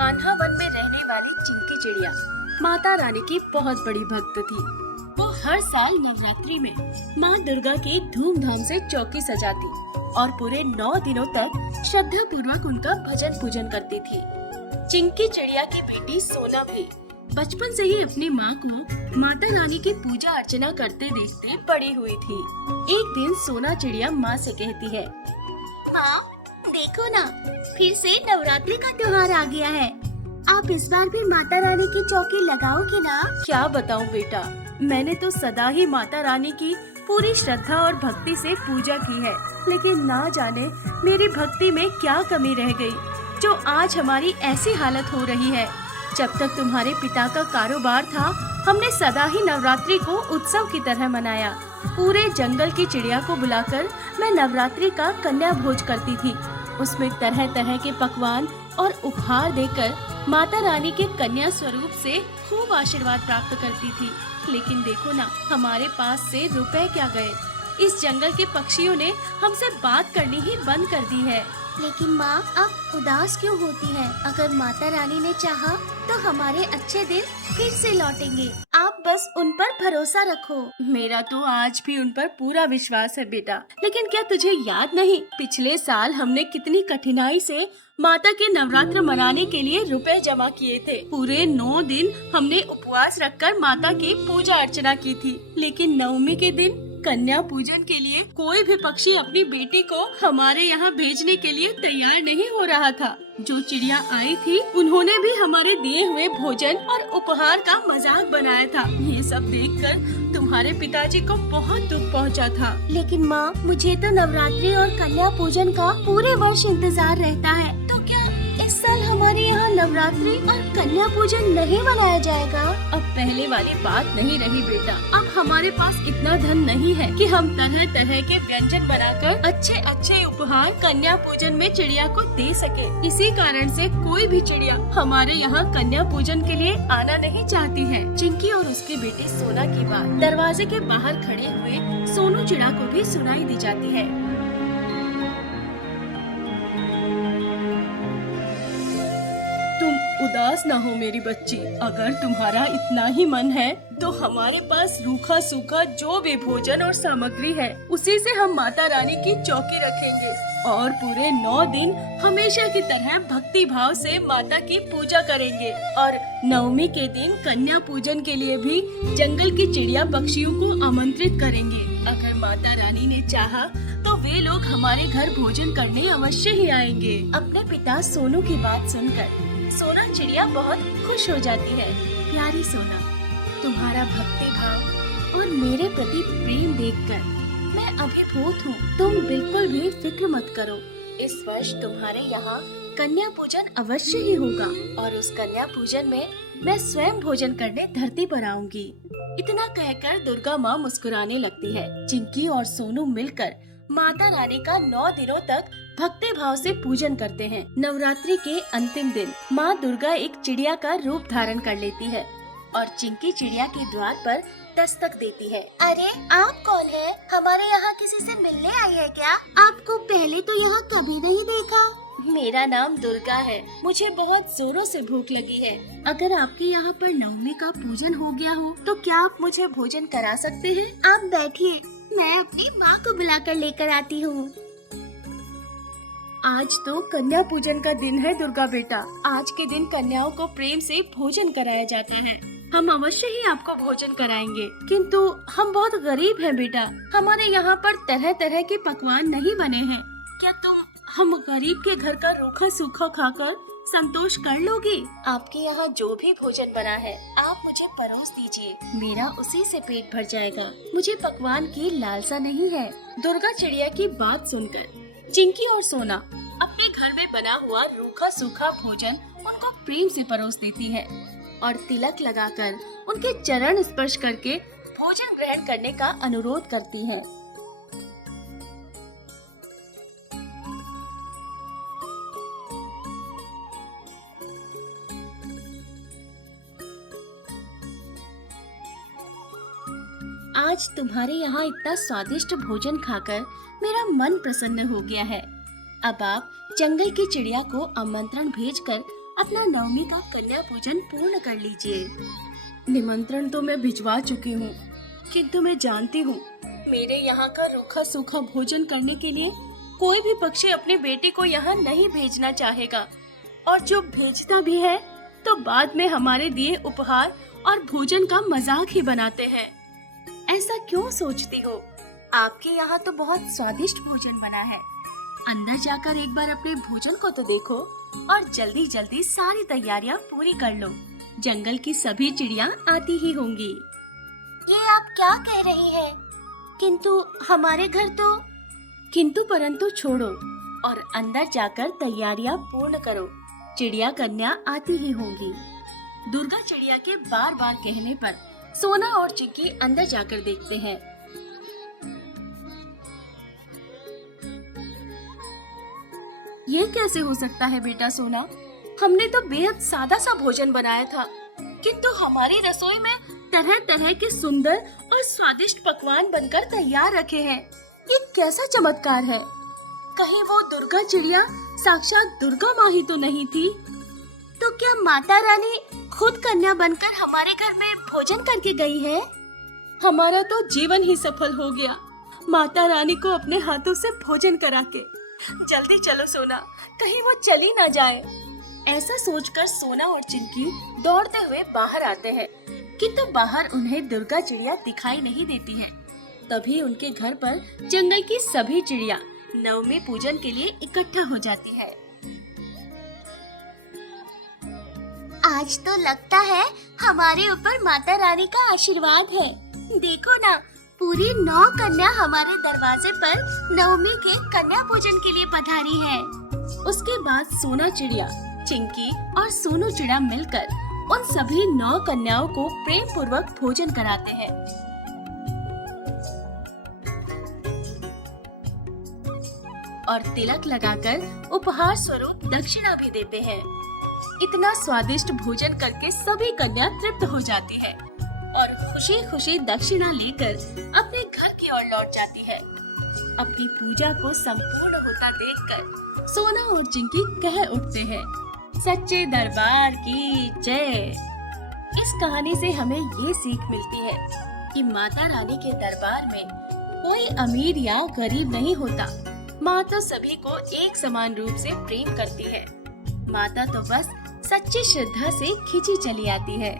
Kanha one में रहने वाली चिंकी चिड़िया माता रानी की बहुत बड़ी भक्त थी। वो हर साल नवरात्रि में माँ दुर्गा की धूमधाम से चौकी सजाती और पूरे 9 दिनों तक श्रद्धा पूर्वक उनका भजन पूजन करती थी। चिंकी चिड़िया की बेटी सोना भी बचपन से ही अपनी माँ को माता रानी की पूजा अर्चना करते देखते बड़ी हुई थी। एक दिन सोना चिड़िया माँ से कहती है, माँ देखो ना, फिर से नवरात्रि का त्योहार आ गया है। आप इस बार भी माता रानी की चौकी लगाओगे ना? क्या बताऊं बेटा, मैंने तो सदा ही माता रानी की पूरी श्रद्धा और भक्ति से पूजा की है, लेकिन ना जाने मेरी भक्ति में क्या कमी रह गई जो आज हमारी ऐसी हालत हो रही है। जब तक तुम्हारे पिता का कारोबार था, हमने सदा ही नवरात्रि को उत्सव की तरह मनाया। पूरे जंगल की चिड़िया को बुलाकर मैं नवरात्रि का कन्या भोज करती थी। उसमें तरह तरह के पकवान और उपहार देकर माता रानी के कन्या स्वरूप से खूब आशीर्वाद प्राप्त करती थी। लेकिन देखो ना, हमारे पास से रुपए क्या गए। इस जंगल के पक्षियों ने हमसे बात करनी ही बंद कर दी है। लेकिन माँ, आप उदास क्यों होती हैं? अगर माता रानी ने चाहा तो हमारे अच्छे दिन फिर से लौटेंगे। आप बस उन पर भरोसा रखो। मेरा तो आज भी उन पर पूरा विश्वास है बेटा, लेकिन क्या तुझे याद नहीं, पिछले साल हमने कितनी कठिनाई से माता के नवरात्र मनाने के लिए रुपए जमा किए थे। पूरे 9 दिन हमने उपवास रखकर माता की पूजा अर्चना की थी, लेकिन नवमी के दिन कन्या पूजन के लिए कोई भी पक्षी अपनी बेटी को हमारे यहाँ भेजने के लिए तैयार नहीं हो रहा था। जो चिड़िया आई थी, उन्होंने भी हमारे दिए हुए भोजन और उपहार का मजाक बनाया था। ये सब देखकर तुम्हारे पिताजी को बहुत दुख पहुँचा था। लेकिन माँ, मुझे तो नवरात्रि और कन्या पूजन का पूरे वर्ष इंतजार रहता है। तो क्या इस साल हमारे यहाँ नवरात्रि और कन्या पूजन नहीं मनाया जाएगा? अब पहले वाली बात नहीं रही बेटा। अब हमारे पास इतना धन नहीं है कि हम तरह तरह के व्यंजन बनाकर अच्छे अच्छे उपहार कन्या पूजन में चिड़िया को दे सके। इसी कारण से कोई भी चिड़िया हमारे यहाँ कन्या पूजन के लिए आना नहीं चाहती है। चिंकी और उसकी बेटी सोना की बात दरवाजे के बाहर खड़े हुए सोनू चिड़ा को भी सुनाई दी जाती है। उदास ना हो मेरी बच्ची, अगर तुम्हारा इतना ही मन है तो हमारे पास रूखा सूखा जो भी भोजन और सामग्री है, उसी से हम माता रानी की चौकी रखेंगे और पूरे 9 दिन हमेशा की तरह भक्ति भाव से माता की पूजा करेंगे। और नवमी के दिन कन्या पूजन के लिए भी जंगल की चिड़िया पक्षियों को आमंत्रित करेंगे। अगर माता रानी ने चाहा तो वे लोग हमारे घर भोजन करने अवश्य ही आएंगे। अपने पिता सोनू की बात सुनकर सोना चिड़िया बहुत खुश हो जाती है। प्यारी सोना, तुम्हारा भक्ति भाव और मेरे प्रति प्रेम देखकर मैं अभिभूत हूँ। तुम बिल्कुल भी फिक्र मत करो। इस वर्ष तुम्हारे यहाँ कन्या पूजन अवश्य ही होगा और उस कन्या पूजन में मैं स्वयं भोजन करने धरती पर आऊंगी। इतना कहकर दुर्गा माँ मुस्कुराने लगती है। चिंकी और सोनू मिलकर माता रानी का 9 दिनों तक भक्ति भाव से पूजन करते हैं। नवरात्रि के अंतिम दिन माँ दुर्गा एक चिड़िया का रूप धारण कर लेती है और चिंकी चिड़िया के द्वार पर दस्तक देती है। अरे, आप कौन है? हमारे यहाँ किसी से मिलने आई है क्या? आपको पहले तो यहाँ कभी नहीं देखा। मेरा नाम दुर्गा है। मुझे बहुत जोरों से भूख लगी है। अगर आपके यहाँ पर नवमी का पूजन हो गया हो तो क्या आप मुझे भोजन करा सकते हैं? आप बैठिए, मैं अपनी माँ को बुलाकर लेकर आती हूँ। आज तो कन्या पूजन का दिन है दुर्गा बेटा। आज के दिन कन्याओं को प्रेम से भोजन कराया जाता है। हम अवश्य ही आपको भोजन कराएंगे, किंतु हम बहुत गरीब हैं बेटा। हमारे यहाँ पर तरह तरह के पकवान नहीं बने हैं। क्या तुम हम गरीब के घर का रूखा सूखा खाकर संतोष कर लोगी? आपके यहाँ जो भी भोजन बना है आप मुझे परोस दीजिए, मेरा उसी से पेट भर जाएगा। मुझे पकवान की लालसा नहीं है। दुर्गा चिड़िया की बात सुनकर चिंकी और सोना अपने घर में बना हुआ रूखा सूखा भोजन उनको प्रेम से परोस देती है और तिलक लगाकर उनके चरण स्पर्श करके भोजन ग्रहण करने का अनुरोध करती है। आज तुम्हारे यहाँ इतना स्वादिष्ट भोजन खाकर मेरा मन प्रसन्न हो गया है। अब आप जंगल की चिड़िया को आमंत्रण भेजकर अपना नवमी का कन्या पूजन पूर्ण कर लीजिए। निमंत्रण तो मैं भिजवा चुकी हूँ, किंतु मैं जानती हूँ मेरे यहाँ का रूखा सूखा भोजन करने के लिए कोई भी पक्षी अपने बेटे को यहाँ नहीं भेजना चाहेगा, और जो भेजता भी है तो बाद में हमारे दिए उपहार और भोजन का मजाक ही बनाते हैं। ऐसा क्यों सोचती हो? आपके यहाँ तो बहुत स्वादिष्ट भोजन बना है। अंदर जाकर एक बार अपने भोजन को तो देखो और जल्दी जल्दी सारी तैयारियां पूरी कर लो। जंगल की सभी चिड़िया आती ही होंगी। ये आप क्या कह रही हैं? किंतु हमारे घर तो। किंतु परंतु छोड़ो और अंदर जाकर तैयारियां पूर्ण करो। चिड़िया कन्या आती ही होंगी। दुर्गा चिड़िया के बार बार कहने पर सोना और चिंकी अंदर जाकर देखते हैं। ये कैसे हो सकता है बेटा सोना? हमने तो बेहद सादा सा भोजन बनाया था, किंतु हमारी रसोई में तरह तरह के सुंदर और स्वादिष्ट पकवान बनकर तैयार रखे हैं। ये कैसा चमत्कार है? कहीं वो दुर्गा चिड़िया साक्षात दुर्गा माँ ही तो नहीं थी? तो क्या माता रानी खुद कन्या बनकर हमारे घर में भोजन करके गई है? हमारा तो जीवन ही सफल हो गया, माता रानी को अपने हाथों से भोजन करा के। जल्दी चलो सोना, कहीं वो चली ना जाए। ऐसा सोचकर सोना और चिंकी दौड़ते हुए बाहर आते हैं, किंतु बाहर उन्हें दुर्गा चिड़िया दिखाई नहीं देती है। तभी उनके घर पर जंगल की सभी चिड़िया नवमी पूजन के लिए इकट्ठा हो जाती है। आज तो लगता है हमारे ऊपर माता रानी का आशीर्वाद है। देखो ना, पूरी 9 कन्या हमारे दरवाजे पर नवमी के कन्या पूजन के लिए पधारी है। उसके बाद सोना चिड़िया, चिंकी और सोनू चिड़िया मिलकर उन सभी 9 कन्याओं को प्रेम पूर्वक भोजन कराते हैं। और तिलक लगाकर उपहार स्वरूप दक्षिणा भी देते हैं। इतना स्वादिष्ट भोजन करके सभी कन्या तृप्त हो जाती है और खुशी खुशी दक्षिणा लेकर अपने घर की ओर लौट जाती है। अपनी पूजा को संपूर्ण होता देखकर सोना और चिंकी कह उठते हैं, सच्चे दरबार की जय। इस कहानी से हमें ये सीख मिलती है कि माता रानी के दरबार में कोई अमीर या गरीब नहीं होता। माता सभी को एक समान रूप से प्रेम करती है। माता तो बस सच्ची श्रद्धा से खिंची चली आती है।